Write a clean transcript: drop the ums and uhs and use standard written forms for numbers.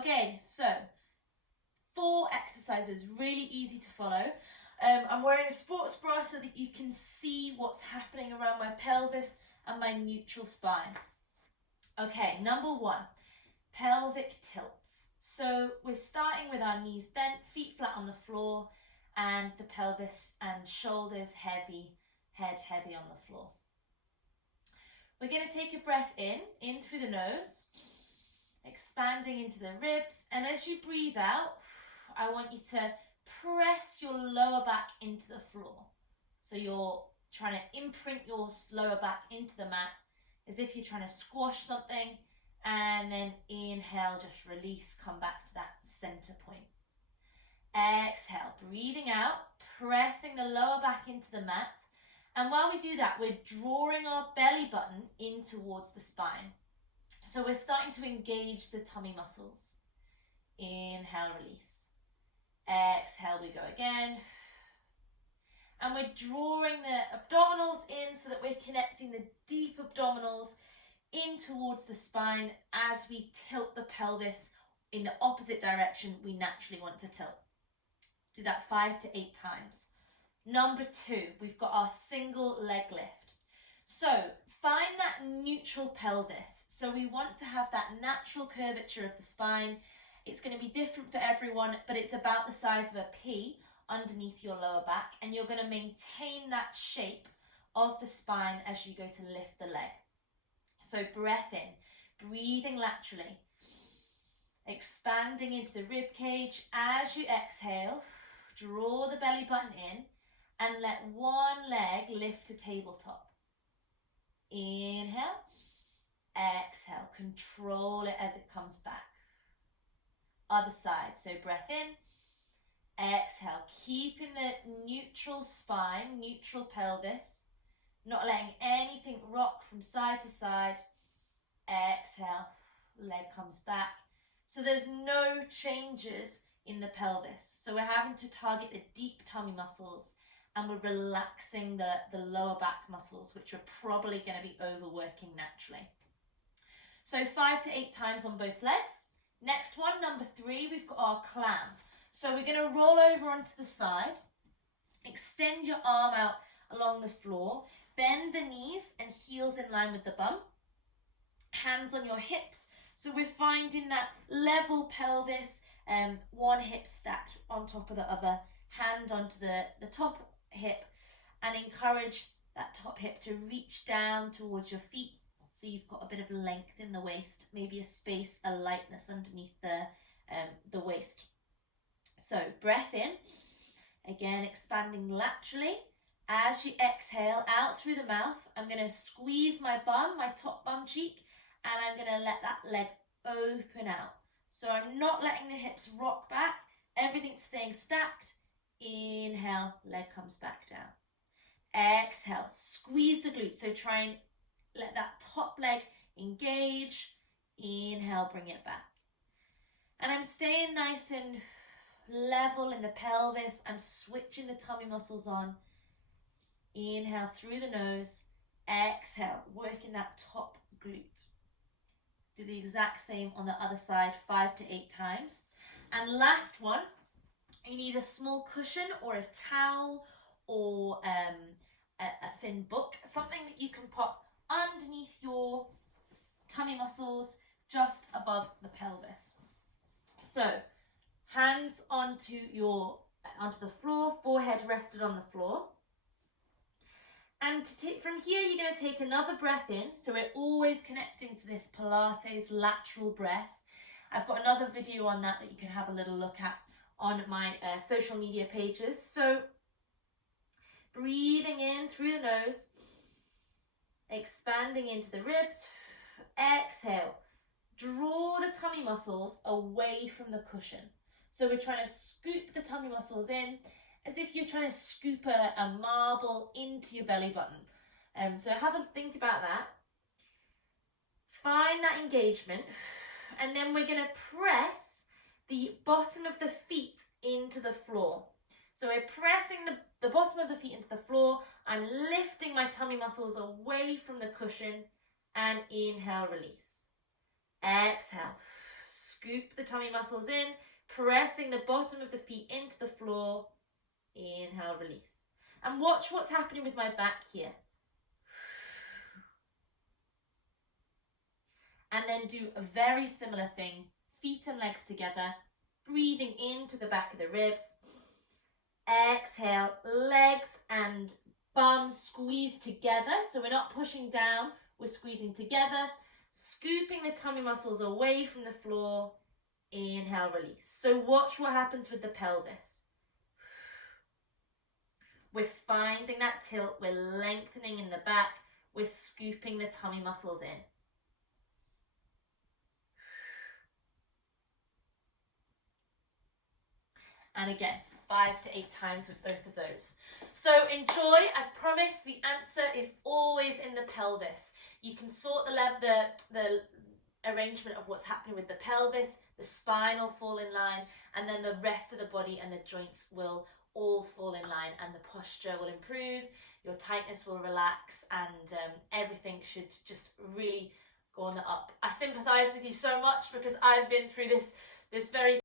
Okay, so 4 exercises, really easy to follow. I'm wearing a sports bra so that you can see what's happening around my pelvis and my neutral spine. Okay, number 1, pelvic tilts. So we're starting with our knees bent, feet flat on the floor, and the pelvis and shoulders heavy, head heavy on the floor. We're going to take a breath in through the nose, expanding into the ribs, and as you breathe out, I want you to press your lower back into the floor. So you're trying to imprint your lower back into the mat as if you're trying to squash something, and then inhale, just release, come back to that center point. Exhale, breathing out, pressing the lower back into the mat, and while we do that, we're drawing our belly button in towards the spine. So we're starting to engage the tummy muscles. Inhale, release. Exhale, we go again. And we're drawing the abdominals in so that we're connecting the deep abdominals in towards the spine as we tilt the pelvis in the opposite direction we naturally want to tilt. Do that 5 to 8 times. Number 2, we've got our single leg lift. So find that neutral pelvis. So we want to have that natural curvature of the spine. It's going to be different for everyone, but it's about the size of a pea underneath your lower back, and you're going to maintain that shape of the spine as you go to lift the leg. So breath in, breathing laterally, expanding into the rib cage. As you exhale, draw the belly button in and let one leg lift to tabletop. Inhale, exhale, control it as it comes back. Other side, so breath in, exhale, keeping the neutral spine, neutral pelvis, not letting anything rock from side to side. Exhale, leg comes back. So there's no changes in the pelvis. So we're having to target the deep tummy muscles, and we're relaxing the lower back muscles, which are probably going to be overworking naturally. So 5 to 8 times on both legs. Next one, number 3, we've got our clam. So we're going to roll over onto the side, extend your arm out along the floor, bend the knees and heels in line with the bum, hands on your hips. So we're finding that level pelvis, one hip stacked on top of the other, hand onto the top hip, and encourage that top hip to reach down towards your feet. So you've got a bit of length in the waist, maybe a space, a lightness underneath the waist. So breath in, again expanding laterally. As you exhale out through the mouth, I'm going to squeeze my bum, my top bum cheek, and I'm going to let that leg open out. So I'm not letting the hips rock back, everything's staying stacked. Inhale, leg comes back down. Exhale, squeeze the glute, so try and let that top leg engage. Inhale, bring it back. And I'm staying nice and level in the pelvis. I'm switching the tummy muscles on. Inhale through the nose. Exhale, working that top glute. Do the exact same on the other side, 5 to 8 times. And last one, you need a small cushion or a towel or a thin book, something that you can pop underneath your tummy muscles, just above the pelvis. So hands onto the floor, forehead rested on the floor. And from here, you're going to take another breath in. So we're always connecting to this Pilates lateral breath. I've got another video on that you can have a little look at on my social media pages. So breathing in through the nose, expanding into the ribs. Exhale, draw the tummy muscles away from the cushion. So we're trying to scoop the tummy muscles in, as if you're trying to scoop a marble into your belly button. So have a think about that. Find that engagement, and then we're going to press the bottom of the feet into the floor. So we're pressing the bottom of the feet into the floor. I'm lifting my tummy muscles away from the cushion, and inhale, release. Exhale, Scoop the tummy muscles in, pressing the bottom of the feet into the floor. Inhale, release. And watch what's happening with my back here. And then do a very similar thing, feet and legs together, breathing into the back of the ribs. Exhale, legs and bum squeeze together. So we're not pushing down, we're squeezing together, scooping the tummy muscles away from the floor. Inhale, release. So watch what happens with the pelvis. We're finding that tilt, we're lengthening in the back, we're scooping the tummy muscles in. And again, 5 to 8 times with both of those. So enjoy. I promise the answer is always in the pelvis. You can sort the arrangement of what's happening with the pelvis, the spine will fall in line, and then the rest of the body and the joints will all fall in line, and the posture will improve, your tightness will relax, and everything should just really go on the up. I sympathize with you so much because I've been through this very